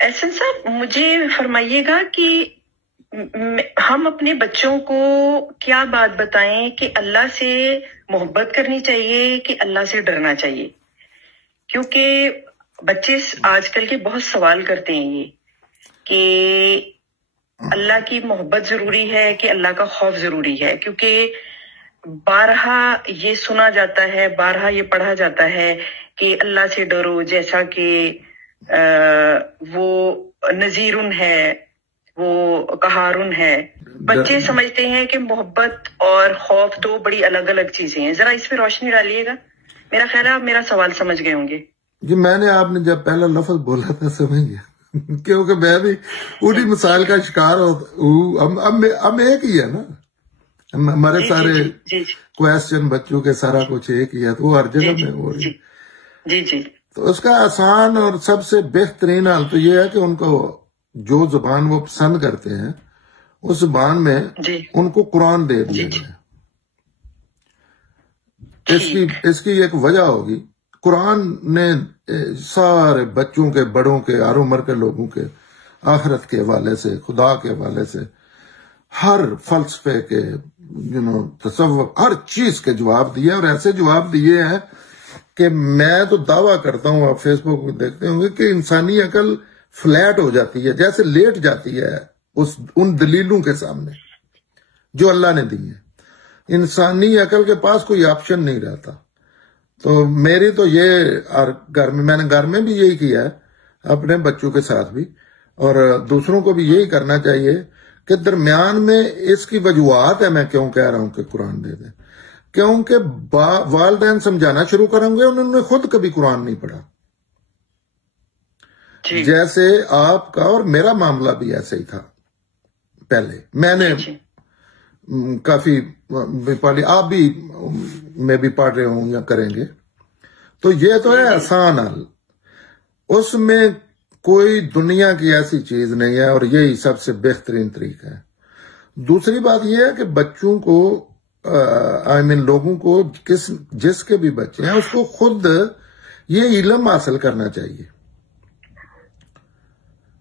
احسن صاحب مجھے فرمائیے گا کہ ہم اپنے بچوں کو کیا بات بتائیں کہ اللہ سے محبت کرنی چاہیے کہ اللہ سے ڈرنا چاہیے؟ کیونکہ بچے آج کل کے بہت سوال کرتے ہیں یہ کہ اللہ کی محبت ضروری ہے کہ اللہ کا خوف ضروری ہے، کیونکہ بارہا یہ سنا جاتا ہے، بارہا یہ پڑھا جاتا ہے کہ اللہ سے ڈرو، جیسا کہ وہ نذیرن ہے، وہ قہارن ہے۔ بچے سمجھتے ہیں کہ محبت اور خوف تو بڑی الگ الگ چیزیں ہیں، ذرا اس پہ روشنی ڈالیے گا۔ میرا خیال ہے آپ میرا سوال سمجھ گئے ہوں گے۔ جی میں نے آپ نے جب پہلا لفظ بولا تھا سمجھ گیا، کیونکہ میں بھی انہی مسائل کا شکار ہوں۔ ہم ایک ہی ہے نا، ہمارے سارے کویسچن بچوں کے سارا کچھ ایک ہی ہے، تو وہ ہر جگہ میں ہو رہی ہے۔ جی تو اس کا آسان اور سب سے بہترین حل تو یہ ہے کہ ان کو جو زبان وہ پسند کرتے ہیں اس زبان میں ان کو قرآن دے دیا جائے۔ اس کی ایک وجہ ہوگی، قرآن نے سارے بچوں کے، بڑوں کے، ہر عمر کے لوگوں کے آخرت کے حوالے سے، خدا کے حوالے سے، ہر فلسفے کے تصور، ہر چیز کے جواب دیے، اور ایسے جواب دیے ہیں کہ میں تو دعویٰ کرتا ہوں، آپ فیس بک پہ دیکھتے ہوں گے کہ انسانی عقل فلیٹ ہو جاتی ہے، جیسے لیٹ جاتی ہے ان دلیلوں کے سامنے جو اللہ نے دی ہے۔ انسانی عقل کے پاس کوئی آپشن نہیں رہتا۔ تو میری تو یہ گھر میں، میں نے گھر میں بھی یہی کیا ہے اپنے بچوں کے ساتھ بھی، اور دوسروں کو بھی یہی کرنا چاہیے کہ درمیان میں اس کی وجوہات ہے میں کیوں کہہ رہا ہوں کہ قرآن دے دیں، کیونکہ والدین سمجھانا شروع کریں گے انہوں نے خود کبھی قرآن نہیں پڑھا۔ جیسے آپ کا اور میرا معاملہ بھی ایسے ہی تھا پہلے، میں نے کافی پڑھی، آپ بھی میں بھی پڑھ رہے ہوں یا کریں گے، تو یہ تو ہے آسان حل، اس میں کوئی دنیا کی ایسی چیز نہیں ہے، اور یہی سب سے بہترین طریقہ ہے۔ دوسری بات یہ ہے کہ بچوں کو لوگوں کو جس کے بھی بچے ہیں اس کو خود یہ علم حاصل کرنا چاہیے۔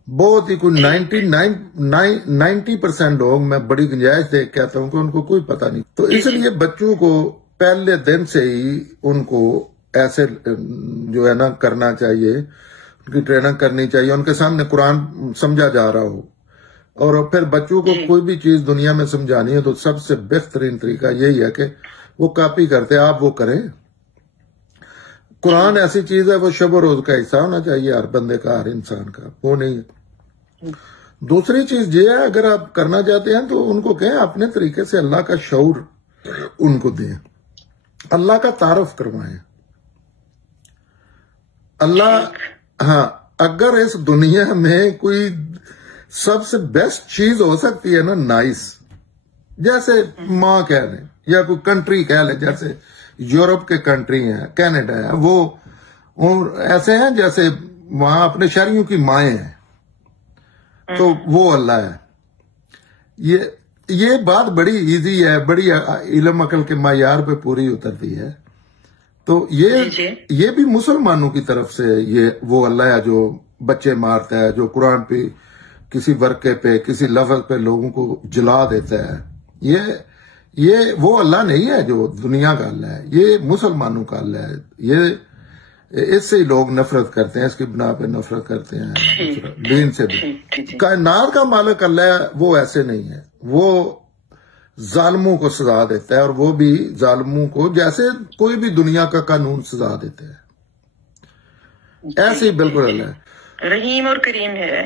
بہت ہی کوئی 90% لوگ، میں بڑی گنجائش دیکھ کہتا ہوں کہ ان کو کوئی پتہ نہیں۔ تو اس لیے بچوں کو پہلے دن سے ہی ان کو ایسے جو ہے نا کرنا چاہیے، ان کی ٹریننگ کرنی چاہیے، ان کے سامنے قرآن سمجھا جا رہا ہو، اور پھر بچوں کو کوئی بھی چیز دنیا میں سمجھانی ہے تو سب سے بہترین طریقہ یہی ہے کہ وہ کاپی کرتے، آپ وہ کریں۔ قرآن ایسی چیز ہے، وہ شب و روز کا حصہ ہونا چاہیے ہر بندے کا، ہر انسان کا، وہ نہیں ہے۔ دوسری چیز یہ ہے، اگر آپ کرنا چاہتے ہیں تو ان کو کہیں اپنے طریقے سے اللہ کا شعور ان کو دیں، اللہ کا تعارف کروائیں۔ اللہ، ہاں، اگر اس دنیا میں کوئی سب سے بیسٹ چیز ہو سکتی ہے نا، نائس، جیسے ماں کہہ لیں یا کوئی کنٹری کہہ لیں، جیسے یورپ کے کنٹری ہیں، کینیڈا ہے، وہ ایسے ہیں جیسے وہاں اپنے شہریوں کی مائیں ہیں، تو وہ اللہ ہے۔ یہ بات بڑی ایزی ہے، بڑی علم عقل کے معیار پہ پوری اترتی ہے۔ تو یہ بھی مسلمانوں کی طرف سے یہ وہ اللہ ہے جو بچے مارتا ہے، جو قرآن پہ کسی ورقے پہ، کسی لفظ پہ لوگوں کو جلا دیتا ہے، یہ وہ اللہ نہیں ہے جو دنیا کا اللہ ہے، یہ مسلمانوں کا اللہ ہے۔ یہ اس سے ہی لوگ نفرت کرتے ہیں، اس کی بنا پہ نفرت کرتے ہیں دین سے بھی۔ کائنات کا مالک اللہ ہے، وہ ایسے نہیں ہے، وہ ظالموں کو سزا دیتا ہے، اور وہ بھی ظالموں کو جیسے کوئی بھی دنیا کا قانون سزا دیتا ہے، ایسے ہی بالکل اللہ ہے، رحیم اور کریم ہے۔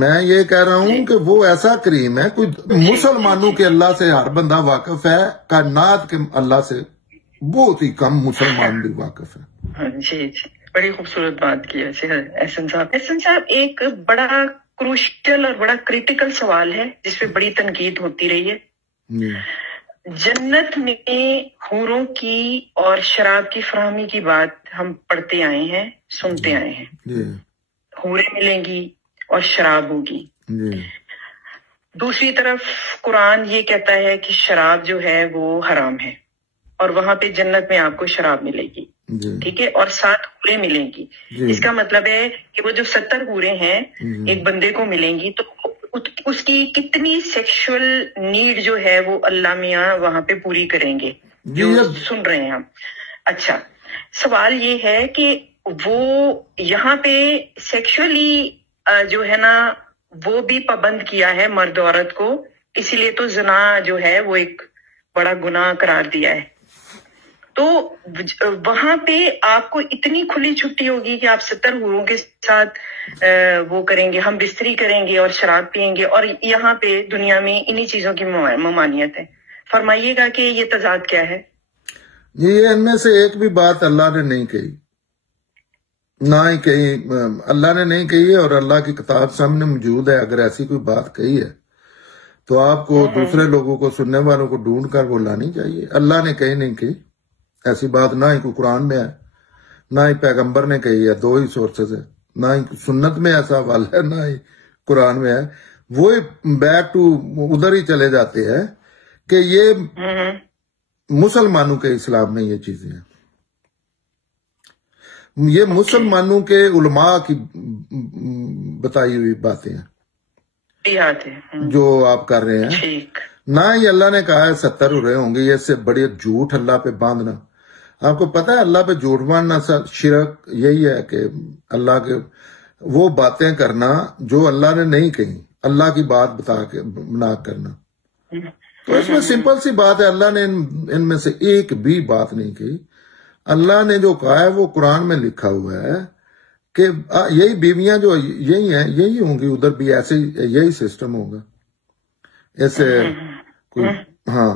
میں یہ کہہ رہا ہوں کہ وہ ایسا کریم ہے، کوئی مسلمانوں کے اللہ سے ہر بندہ واقف ہے، کائنات کے اللہ سے بہت ہی کم مسلمان بھی واقف ہے۔ جی بڑی خوبصورت بات کی احسن صاحب۔ احسن صاحب، ایک بڑا کروشل اور بڑا کریٹیکل سوال ہے جس پہ بڑی تنقید ہوتی رہی ہے۔ جنت میں حوروں کی اور شراب کی فراہمی کی بات ہم پڑھتے آئے ہیں، سنتے آئے ہیں، حوریں ملیں گی اور شراب ہوگی۔ دوسری طرف قرآن یہ کہتا ہے کہ شراب جو ہے وہ حرام ہے، اور وہاں پہ جنت میں آپ کو شراب ملے گی۔ ٹھیک ہے، اور 7 حوریں ملیں گی. اس کا مطلب ہے کہ وہ جو 70 حوریں ہیں ایک بندے کو ملیں گی، تو اس کی کتنی سیکشل نیڈ جو ہے وہ اللہ میاں وہاں پہ پوری کریں گے جو سن رہے ہیں ہم. اچھا، سوال یہ ہے کہ وہ یہاں پہ سیکشلی جو ہے نا وہ بھی پابند کیا ہے مرد عورت کو، اسی لیے تو زنا جو ہے وہ ایک بڑا گناہ قرار دیا ہے. تو وہاں پہ آپ کو اتنی کھلی چھٹی ہوگی کہ آپ 70 حوروں کے ساتھ وہ کریں گے، ہم بستری کریں گے اور شراب پیئیں گے، اور یہاں پہ دنیا میں انہی چیزوں کی ممانعت ہے. فرمائیے گا کہ یہ تضاد کیا ہے؟ یہ ان میں سے ایک بھی بات اللہ نے نہیں کہی، نہ ہی کہی، اللہ نے نہیں کہی ہے، اور اللہ کی کتاب سامنے موجود ہے. اگر ایسی کوئی بات کہی ہے تو آپ کو دوسرے لوگوں کو، سننے والوں کو ڈھونڈ کر وہ لانی چاہیے. اللہ نے کہیں نہیں کہی ایسی بات، نہ ہی کوئی قرآن میں ہے، نہ ہی پیغمبر نے کہی ہے. 2 ہی سورسز ہے، نہ ہی سنت میں ایسا حوالہ ہے، نہ ہی قرآن میں ہے. وہ بیک ٹو ادھر ہی چلے جاتے ہیں کہ یہ مسلمانوں کے اسلام میں یہ چیزیں ہیں، یہ مسلمانوں کے علماء کی بتائی ہوئی باتیں ہیں جو آپ کر رہے ہیں. نہ ہی اللہ نے کہا ہے 70 حوریں ہوں گی. اس سے بڑی جھوٹ اللہ پہ باندھنا. آپ کو پتا ہے اللہ پہ جھوٹ باندھنا شرک یہی ہے کہ اللہ کے وہ باتیں کرنا جو اللہ نے نہیں کہی، اللہ کی بات بتا کے بنا کرنا. تو اس میں سمپل سی بات ہے، اللہ نے ان میں سے ایک بھی بات نہیں کہی. اللہ نے جو کہا ہے وہ قرآن میں لکھا ہوا ہے کہ یہی بیویاں جو یہی ہیں یہی ہوں گی، ادھر بھی ایسے یہی سسٹم ہوگا. ایسے کوئی ہاں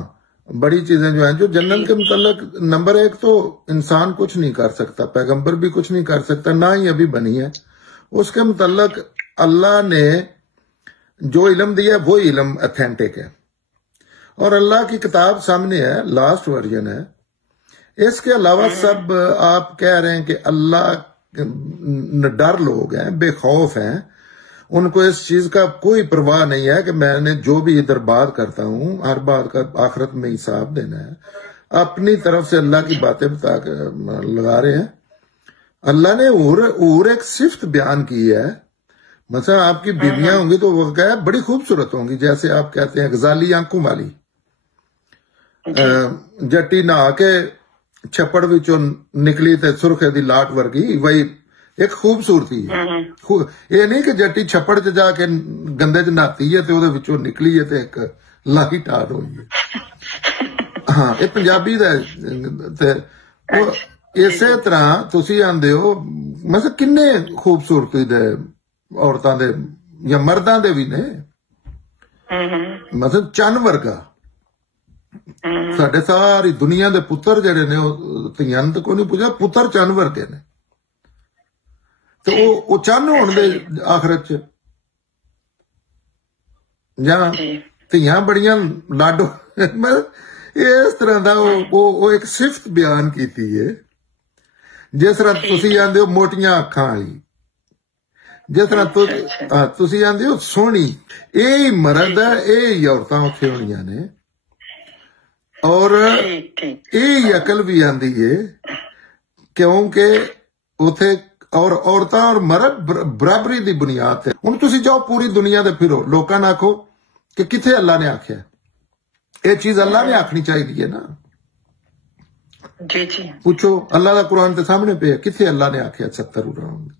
بڑی چیزیں جو ہیں جو جنت کے متعلق، نمبر 1 تو انسان کچھ نہیں کر سکتا، پیغمبر بھی کچھ نہیں کر سکتا، نہ ہی ابھی بنی ہے. اس کے متعلق اللہ نے جو علم دیا ہے وہی علم اتھینٹک ہے، اور اللہ کی کتاب سامنے ہے، لاسٹ ورژن ہے. اس کے علاوہ سب آپ کہہ رہے ہیں کہ اللہ ڈر لوگ ہیں، بے خوف ہیں، ان کو اس چیز کا کوئی پرواہ نہیں ہے کہ میں نے جو بھی ادھر بات کرتا ہوں ہر بات کا آخرت میں حساب دینا ہے. اپنی طرف سے اللہ کی باتیں بتا کے لگا رہے ہیں. اللہ نے اور ایک صفت بیان کی ہے. مثلا آپ کی بیویاں ہوں گی تو وہ کہا ہے بڑی خوبصورت ہوں گی، جیسے آپ کہتے ہیں غزالی آنکھوں والی، جٹی نہا کے چھپڑ وچوں نکلی تے سرخے دی لاٹ ورگی، وہی ایک خوبصورتی ہے. یہ نہیں کہ جٹی چھپڑ چ جا کے گندے چ نہاتی ہے تے وہ وچوں نکلی ہے تے ایک لاہی ٹاٹ ہوئی ہے. ہاں یہ پنجابی دا تے اسی طرح تسی آندے ہو مثلا کنے خوبصورتی دے عورتاں دے یا مرداں دے بھی نے، مثلا چن ورگا. ساڈے ساری دنیا دے پتر جڑے نے تیاں تے کوئی نہیں پوچھا، پتر چن ورگے نے. تو وہ چن ہون دے آخرت چ یا تیاں بڑیاں لاڈو، اس طرح دا وہ ایک صفت بیان کیتی ہے. جس طرح تسی آندے ہو موٹیاں اکھاں والی، جس طرح تسی آندے ہو سونی، یہ مرد ہے، یہ عورتاں اتنے ہونیاں نے. اور یہ عقل بھی آندی ہے کیونکہ اتنے اور عورتاں اور مرد برابری دی بنیاد ہے. ہوں تسی جاؤ پوری دنیا دے پھرو، لوکاں نہ آکھو کہ کتھے اللہ نے آکھیا. یہ چیز اللہ نے آکھنی چاہیے نا. جی جی پوچھو اللہ دا قرآن تے سامنے پہ ہے، کتھے اللہ نے آکھیا 70 حوریں ہوں گی.